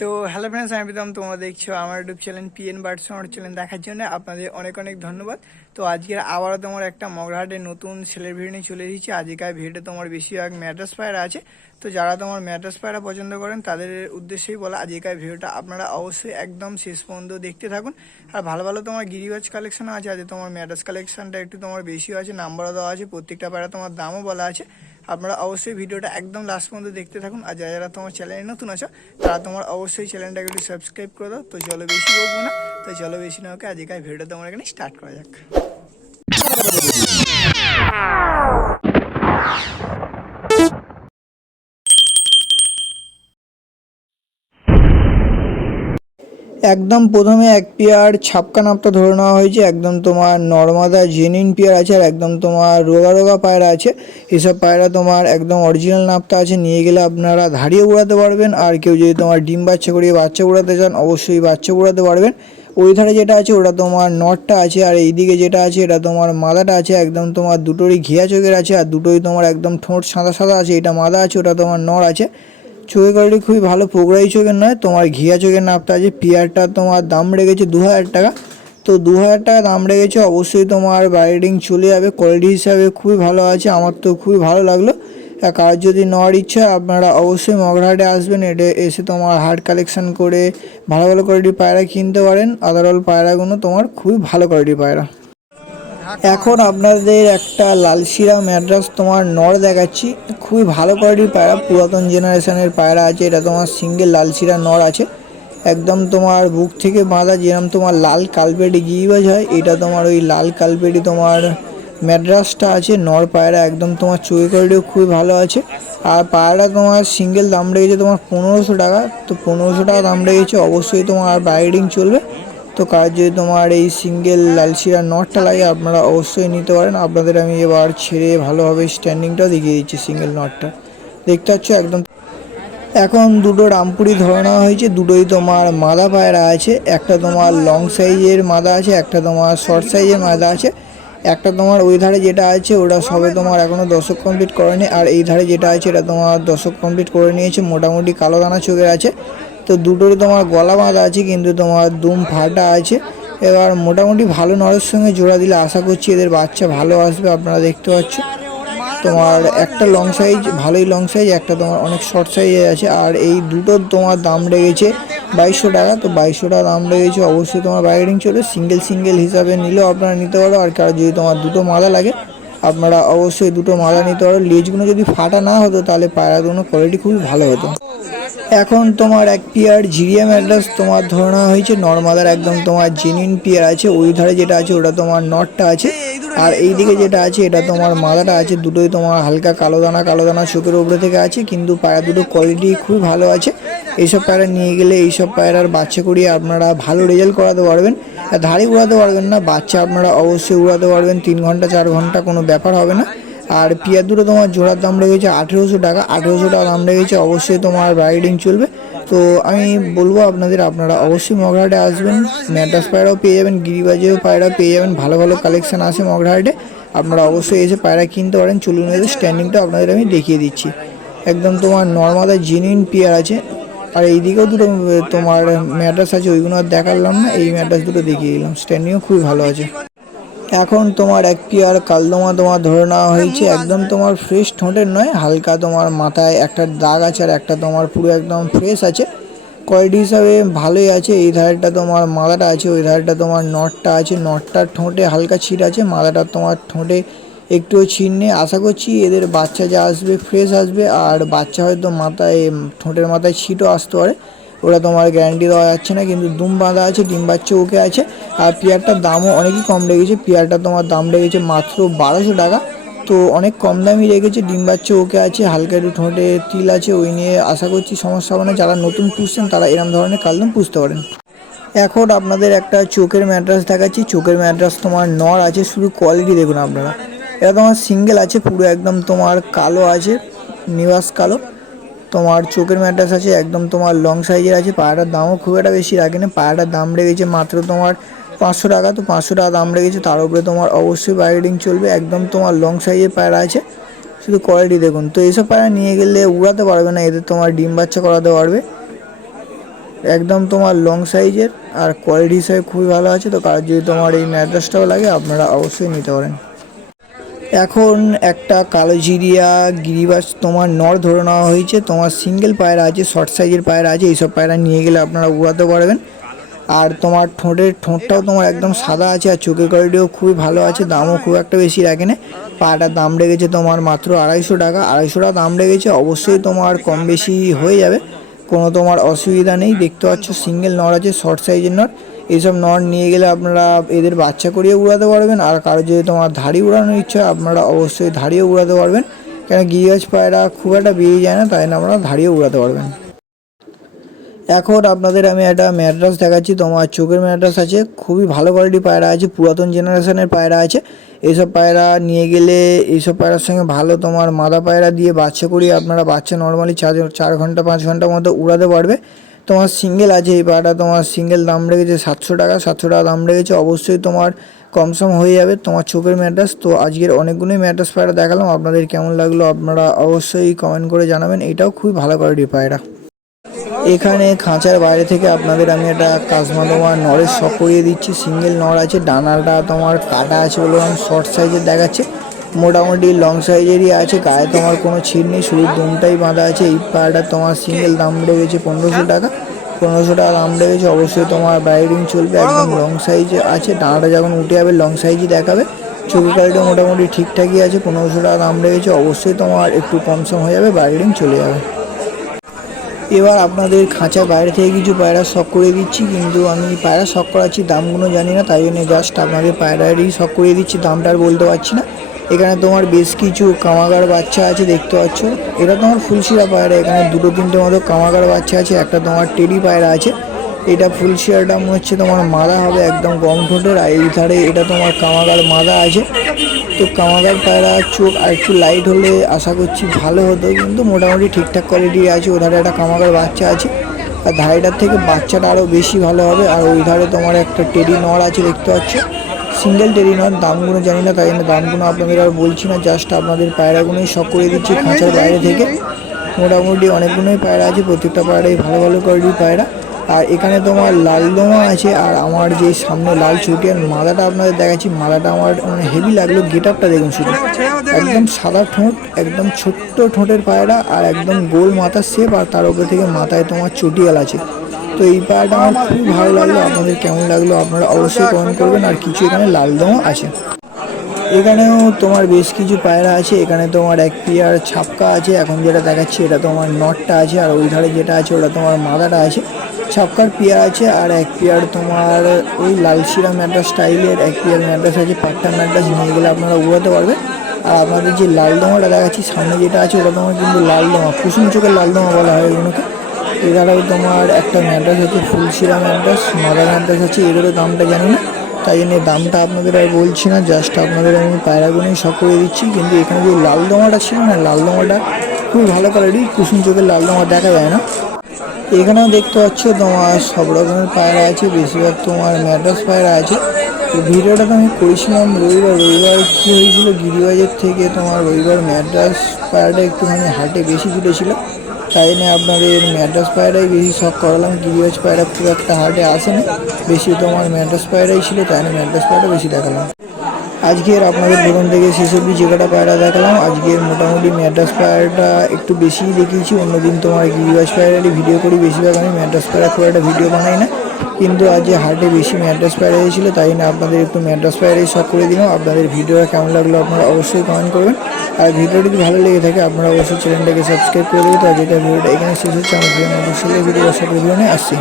তো hello friends আমি প্রীতম, তোমরা দেখছ আমার ইউটিউব চ্যানেল পিএন বার্ডস আমার চ্যানেল দেখার জন্য আপনাদের অনেক অনেক ধন্যবাদ। তো আজকের আবারও তোমার একটা মগরাহাটের নতুন সেলের ভিডিও নিয়ে চলে এসেছি। আজকের ভিডিওতে তোমার বেশিরভাগ ম্যাট্রাস পায়রা আছে। তো যারা তোমার ম্যাট্রাস পায়রা পছন্দ করেন, তাদের উদ্দেশ্যেই বলা, আজকের ভিডিওটা আপনারা অবশ্যই একদম শেষ পর্যন্ত দেখতে থাকুন। আর ভালো ভালো তোমার গিরিবাজ কালেকশনও আছে আজ তোমার ম্যাট্রাস কালেকশনটা একটু তোমার বেশিও আছে নাম্বারও দেওয়া আছে, প্রত্যেকটা পায়রা তোমার দামও বলা আছে। আপনারা অবশ্যই ভিডিওটা একদম লাস্ট পর্যন্ত দেখতে থাকুন। আর যারা যারা তোমার চ্যানেলে নতুন আছো, তারা তোমার অবশ্যই চ্যানেলটাকে একটু সাবস্ক্রাইব করে দাও। তো চলো বেশি বলব না, তো চলো বেশি না ওকে আজকে ভিডিওটা তোমার এখানে স্টার্ট করা যাক। একদম প্রথমে এক পেয়ার ছাপকা নাপটা ধরে নেওয়া হয়েছে, একদম তোমার নর্মাদা জেনুইন পেয়ার আছে আর একদম তোমার রোগা রোগা পায়রা আছে। এসব পায়রা তোমার একদম অরিজিনাল নাপটা আছে, নিয়ে গেলে আপনারা ধারিয়ে উড়াতে পারবেন আর কেউ যদি তোমার ডিম বাচ্চা করিয়ে বাচ্চা উড়াতে চান, অবশ্যই বাচ্চা উড়াতে পারবেন। ওই ধারে যেটা আছে ওটা তোমার নটটা আছে আর এইদিকে যেটা আছে এটা তোমার মাদাটা আছে, একদম তোমার দুটোরই ঘিয়া চোখের আছে আর দুটোই তোমার একদম ঠোঁট সাদা সাদা আছে, এটা মাদা আছে, ওটা তোমার নর আছে। চোখের কোয়ালিটি খুবই ভালো পোগরাই চোখের নয়, তোমার ঘিয়া চোখের নাপটা আছে, পিয়ারটা তোমার দাম রেখেছে দু হাজার টাকা। তো দু হাজার টাকা দাম রেখেছে, অবশ্যই তোমার বাইডিং চলে যাবে কোয়ালিটি হিসাবে খুবই ভালো আছে, আমার তো খুবই ভালো লাগল। কার যদি নেওয়ার ইচ্ছা আপনারা অবশ্যই মগরাহাটে আসবেন, এটা এসে তোমার হাট কালেকশন করে ভালো ভালো কোয়ালিটির পায়রা কিনতে পারেন আদারঅল পায়রাগুলো তোমার খুবই ভালো কোয়ালিটির পায়রা। এখন আপনাদের একটা লাল লালশিরা ম্যাড্রাস তোমার নড় দেখাচ্ছি। খুবই ভালো কোয়ালিটির পায়রা, পুরাতন জেনারেশনের পায়রা আছে, এটা তোমার সিঙ্গেল লাল লালশিরা নড় আছে। একদম তোমার বুক থেকে বাঁধা যেরকম তোমার লাল কালপেটি গিরিবাজ হয়, এটা তোমার ওই লাল কালপেটি তোমার ম্যাড্রাসটা আছে, নর পায়রা একদম তোমার চুয়ে কোয়ালিটিও খুবই ভালো আছে। আর পায়রা তোমার সিঙ্গেল দাম রেখেছে তোমার পনেরোশো টাকা, তো পনেরোশো টাকা দাম রেখেছে অবশ্যই তোমার বাইডিং চলবে। তো কার যদি তোমার এই সিঙ্গেল লালশিরা নটটা লাগে আপনারা অবশ্যই নিতে পারেন। আপনাদের আমি এবার ছেড়ে ভালোভাবে স্ট্যান্ডিংটাও দেখিয়ে দিচ্ছি সিঙ্গেল নটটা দেখতে পাচ্ছ একদম। এখন দুটো রামপুরি ধরে নেওয়া হয়েছে। দুটোই তোমার মাদা পায়রা আছে। একটা তোমার লং সাইজের মাদা আছে, একটা তোমার শর্ট সাইজের মাদা আছে। একটা তোমার ওই ধারে যেটা আছে, ওটা সবে তোমার এখনও দশক কমপ্লিট করেনি। আর এই ধারে যেটা আছে, এটা তোমার দশক কমপ্লিট করে নিয়েছে। মোটামুটি কালো দানা চোখের আছে। তো দুটোরই তোমার গলা বাঁধা আছে, কিন্তু তোমার দুম ফাটা আছে। এবার মোটামুটি ভালো নরের সঙ্গে জোড়া দিলে আশা করছি এদের বাচ্চা ভালো আসবে, আপনারা দেখতে পাচ্ছ। তোমার একটা লং সাইজ ভালোই লং সাইজ একটা তোমার অনেক শর্ট সাইজে আছে। আর এই দুটোর তোমার দাম লেগেছে বাইশশো টাকা, তো বাইশশো টাকা দাম লেগেছে। অবশ্যই তোমার বাইডিং চলে সিঙ্গেল সিঙ্গেল হিসাবে নিলেও আপনারা নিতে পারো। আর কার যদি তোমার দুটো মালা লাগে, আপনারা অবশ্যই দুটো মালা নিতে পারো। লেজগুলো যদি ফাটা না হতো, তাহলে পায়রাগুলো কোয়ালিটি খুবই ভালো হতো। এখন তোমার এক পিয়ার জিরিয়াম ম্যাড্রাস তোমার ধরে হয়েছে, নর্মাদার একদম তোমার জেনুইন পিয়ার আছে, ওই ধারে যেটা আছে ওটা তোমার নটটা আছে, আর এই দিকে যেটা আছে এটা তোমার মাদাটা আছে, দুটোই তোমার হালকা কালো দানা কালো দানা চোখের উপরে থেকে আছে, কিন্তু পায়রা দুটো কোয়ালিটি খুব ভালো আছে। এইসব পায়রা নিয়ে গেলে এইসব পায়রার বাচ্চা করিয়ে আপনারা ভালো রেজাল্ট করাতে পারবেন, আর ধাড়ি উড়াতে পারবেন না, বাচ্চা আপনারা অবশ্যই উড়াতে পারবেন, তিন ঘণ্টা, চার ঘণ্টা কোনো ব্যাপার হবে না। আর পিয়ার দুটো তোমার জোড়ার দাম রেখেছে আঠেরোশো টাকা আঠেরোশো টাকা দাম রেখেছে অবশ্যই তোমার রাইডিং চলবে। তো আমি বলব আপনাদের, আপনারা অবশ্যই মগরাহাটে আসবেন ম্যাড্রাস পায়রাও পেয়ে যাবেন, গিরিবাজেও পায়রাও পেয়ে যাবেন, ভালো ভালো কালেকশন আছে মগরাহাটে আপনারা অবশ্যই এসে পায়রা কিনতে পারেন, চলুন এদের স্ট্যান্ডিংটা আপনাদের আমি দেখিয়ে দিচ্ছি। একদম তোমার নর্মাদার জেনুইন পিয়ার আছে। আর এইদিকেও দুটো, তোমার ম্যাড্রাস আছে, ওইগুলো আর দেখালাম না, এই ম্যাড্রাস দুটো দেখিয়ে দিলাম স্ট্যান্ডিংও খুবই ভালো আছে। এখন তোমার এক পিয়ার কালদমা তোমার ধরে নেওয়া হয়েছে একদম তোমার ফ্রেশ ঠোঁটের নয় হালকা তোমার মাথায় একটা দাগ আছে আর একটা তোমার পুরো একদম ফ্রেশ আছে। কোয়ালিটি হিসাবে ভালোই আছে এই ধারেটা তোমার মালাটা আছে ওই ধারেটা তোমার নটটা আছে নটটার ঠোঁটে হালকা ছিট আছে মালাটা তোমার ঠোঁটে একটুও ছিট নেই। আশা করছি এদের বাচ্চা যা আসবে ফ্রেশ আসবে আর বাচ্চা হয়তো মাথায় ঠোঁটের মাথায় ছিটও আসতে পারে। ওটা তোমার গ্যারান্টি দেওয়া যাচ্ছে না, কিন্তু দুম বাঁধা আছে, ডিম বাচ্চা ওকে আছে। আর পেয়ারটার দামও অনেকই কম লেগেছে। পেয়ারটা তোমার দাম লেগেছে মাত্র বারোশো টাকা। তো অনেক কম দামই রেখেছে, ডিম বাচ্চা ওকে আছে, হালকা একটু ঠোঁটে তিল আছে, ওই নিয়ে আশা করছি সমস্যা হবে না। যারা নতুন পুষছেন, তারা এরম ধরনের কালদম পুষতে পারেন। এখন আপনাদের একটা চোখের ম্যাট্রাস দেখাচ্ছি। চোখের ম্যাট্রাস তোমার নর আছে, শুধু কোয়ালিটি দেখুন আপনারা। এটা তোমার সিঙ্গেল আছে, পুরো একদম তোমার কালো আছে, নিবাস কালো। তোমার চোখের ম্যাট্রাস আছে, একদম তোমার লং সাইজের আছে পায়াটার দামও খুব একটা বেশি রাখে না পায়াটার দাম রেখেছে মাত্র তোমার পাঁচশো টাকা, তো পাঁচশো টাকা দাম রেখেছে, তার উপরে তোমার অবশ্যই বাইডিং চলবে, একদম তোমার লং সাইজের পায়রা আছে, শুধু কোয়ালিটি দেখুন, তো এইসব পায়রা নিয়ে গেলে উড়াতে পারবে না, এদের তোমার ডিম বাচ্চা করাতে পারবে, একদম তোমার লং সাইজের আর কোয়ালিটি হিসাবে খুবই ভালো আছে, তো কার যদি তোমার এই ম্যাট্রেসটাও লাগে, আপনারা অবশ্যই নিতে পারেন। এখন একটা কালো জিরিয়া গিরিবাস তোমার নর ধরে নেওয়া হয়েছে। তোমার সিঙ্গেল পায়রা আছে শর্ট সাইজের পায়রা আছে, এইসব পায়রা নিয়ে গেলে আপনারা উড়াতে পারবেন। আর তোমার ঠোঁটের ঠোঁটটাও তোমার একদম সাদা আছে আর চোখের কোয়ালিটিও খুবই ভালো আছে, দামও খুব একটা বেশি রাখে না। পাটার দাম রেখেছে তোমার মাত্র আড়াইশো টাকা। আড়াইশো টাকা দাম রেখেছে, অবশ্যই তোমার কম বেশি হয়ে যাবে। কোনো তোমার অসুবিধা নেই। দেখতে পাচ্ছ সিঙ্গেল নর আছে শর্ট সাইজের নর। এইসব নর নিয়ে গেলে আপনারা এদের বাচ্চা করিয়ে উড়াতে পারবেন, আর কারও যদি তোমার ধাড়ি উড়ানোর ইচ্ছা আপনারা অবশ্যই ধাড়িও উড়াতে পারবেন। কেন গিরিয়াজ পায়রা খুব একটা বেরিয়ে যায় না, তাই না আপনারা ধাড়িও উড়াতে পারবেন। এখন আপনাদের আমি একটা ম্যাড্রাস দেখাচ্ছি, তোমার চোখের ম্যাড্রাস আছে, খুবই ভালো কোয়ালিটি পায়রা আছে, পুরাতন জেনারেশনের পায়রা আছে। এইসব পায়রা নিয়ে গেলে, এইসব পায়রার সঙ্গে ভালো তোমার মাদা পায়রা দিয়ে বাচ্চা করিয়ে আপনারা বাচ্চা নর্মালি চার চার ঘণ্টা, পাঁচ ঘণ্টার মতো উড়াতে পারবে। তোমার সিঙ্গেল আছে এই পায়রাটা তোমার সিঙ্গেল দাম রেখেছে সাতশো টাকা সাতশো টাকা দাম রেখেছে, অবশ্যই তোমার কমসম হয়ে যাবে, তোমার চোখের ম্যাড্রাস তো আজকের অনেকগুলোই ম্যাড্রাস পায়রা দেখালাম, আপনাদের কেমন লাগল আপনারা অবশ্যই কমেন্ট করে জানাবেন, এটাও খুবই ভালো কোয়ালিটির পায়রা। এখানে খাঁচার বাইরে থেকে আপনাদের আমি একটা কাজমা তোমার নরের শখ করিয়ে দিচ্ছি সিঙ্গেল নড় আছে, ডানাটা তোমার কাটা আছে বলে আমি শর্ট সাইজের দেখাচ্ছে। মোটামুটি লং সাইজেরই আছে, গায়ে তোমার কোনো ছিট নেই, শুধু দুমটাই বাঁধা আছে, এই পাড়াটা তোমার সিঙ্গেল দাম রয়েছে পনেরোশো টাকা। পনেরোশো টাকা দাম রেখেছে অবশ্যই তোমার বাইরিং চলবে একদম লং সাইজ আছে ডানাটা যখন উঠে যাবে লং সাইজই দেখাবে। চোখের কোয়ালিটি মোটামুটি ঠিকঠাকই আছে, পনেরোশো টাকা দাম রেখেছে অবশ্যই তোমার একটু কম সম হয়ে যাবে বাইরিং চলে যাবে। এবার আপনাদের খাঁচা বাইরে থেকে কিছু পায়রা শখ করে দিচ্ছি, কিন্তু আমি পায়রা শখ করাচ্ছি, দামগুলো জানি না, তাই জন্য জাস্ট আপনাদের পায়রারই শখ করে দিচ্ছি, দামটা আর বলতে পারছি না। এখানে তোমার বেশ কিছু কামাগার বাচ্চা আছে, দেখতে পাচ্ছ। এটা তোমার ফুলশিরা পায়রা, এখানে দুটো তিনটে মতো কামাগার বাচ্চা আছে, একটা তোমার টেডি পায়রা আছে। এটা ফুলশিরাটা মনে হচ্ছে তোমার মাদা হবে একদম গম ঠোঁটের, আর এই ধারে এটা তোমার কামাগার মাদা আছে। তো কামাগার পায়রা চোখ আর একটু লাইট হলে আশা করছি ভালো হতো, কিন্তু মোটামুটি ঠিকঠাক কোয়ালিটি আছে ও ধারে একটা কামাগার বাচ্চা আছে। আর ধারেটার থেকে বাচ্চাটা আরও বেশি ভালো হবে, আর ওই ধারে তোমার একটা টেডি নর আছে, দেখতে পাচ্ছ। সিঙ্গেল টেডি নর দামগুলো জানি না, তাই দামগুলো আপনাদের আর বলছি না জাস্ট আপনাদের পায়রাগুলোই শখ করে দিচ্ছি খাঁচার বাইরে থেকে। মোটামুটি অনেকগুলোই পায়রা আছে, প্রত্যেকটা পায়রাই ভালো ভালো কোয়ালিটির পায়রা। আর এখানে তোমার লাল দোমা আছে, আর আমার যে সামনে লাল চুটিয়ার মালাটা আপনাদের দেখাচ্ছি, মালাটা আমার মানে হেভি লাগল গেট আপটা দেখুন শুধু। একদম সাদা ঠোঁট, একদম ছোট্ট ঠোঁটের পায়রা, আর একদম গোল মাথার শেপ আর তার উপরে থেকে মাথায় তোমার চটিয়াল আছে। তো এই পায়রাটা আমার খুব ভালো লাগল। আপনাদের কেমন লাগল আপনারা অবশ্যই কমেন্ট করবেন। আর কিছু এখানে লাল দোমা আছে। এখানেও তোমার বেশ কিছু পায়রা আছে। এখানে তোমার এক পেয়ার ছাপকা আছে। এখন যেটা দেখাচ্ছি এটা তোমার নটটা আছে। আর ওই ধারে যেটা আছে ওটা তোমার মাদাটা আছে। ছাপকার পেয়ার আছে। আর এক পেয়ার তোমার ওই লালশিরা ম্যাড্রাস স্টাইলের এক পেয়ার ম্যাড্রাস আছে। পাট্টা ম্যাড্রাস নিয়ে গেলে আপনারা উড়াতে পারবেন। আর আপনাদের যে লাল দমাটা দেখাচ্ছি, সামনে যেটা আছে ওটা তোমার কিন্তু লাল দমা কুসুম চোখের লাল দোমা বলা হয় ওগুলোকে। এছাড়াও তোমার একটা ম্যাড্রাস আছে, ফুলশিরা ম্যাড্রাস মাদা ম্যাড্রাস আছে, এগুলোর দামটা জানি না। তাই জন্য দামটা আপনাদের আর বলছি না জাস্ট আপনাদের আমি পায়রাগুলোই সব করে দিচ্ছি, কিন্তু এখানে যে লাল দোমাটা ছিল না, লাল দোমাটা খুবই ভালো কোয়ালিটি কুসুম চোখের লাল দোমা দেখা যায় না। এখানেও দেখতে পাচ্ছ তোমার সব রকমের পায়রা আছে, বেশিরভাগ তোমার ম্যাড্রাস পায়রা আছে। ভিডিওটা তো আমি করেছিলাম রবিবার রবিবার কী হয়েছিল, গিরিবাজের থেকে তোমার রবিবার ম্যাড্রাস পায়রাটা একটুখানি হাটে বেশি ছুটেছিল তাই আপনাদের ম্যাড্রাস পায়রাই বেশি শখ করালাম। গিরিবাজ পায়রা খুব একটা হার্টে আসে না বেশি তোমার ম্যাড্রাস পায়রাই ছিল, তাই না ম্যাড্রাস পায়রা বেশি দেখালাম। আজকের আপনাদের প্রথম থেকে শেষ অব্দি যে কটা পায়রা দেখালাম, আজকের মোটামুটি ম্যাড্রাস পায়রাটা একটু বেশিই দেখিয়েছি। অন্যদিন তোমার গিরিবাজ পায়রারই ভিডিও করি, বেশিরভাগ আমি ম্যাড্রাস পায়রা খুব একটা ভিডিও বানাই না। কিন্তু আজ হাটে বেশি ম্যাড্রাস ফায়ার হয়েছিল, তাই না আপনাদের একটু ম্যাড্রাস পায়রাই সব করে দিলাম। আপনাদের ভিডিওটা কেমন লাগল আপনারা অবশ্যই কমেন্ট করবেন। আর ভিডিওটি যদি ভালো লেগে থাকে, আপনারা অবশ্যই চ্যানেলটাকে সাবস্ক্রাইব করে দেবেন। তো যেটা ভিডিওটা এখানে শেষ হচ্ছে। আমার ভিডিও অবশ্যই ভিডিও আশা করি আসছি।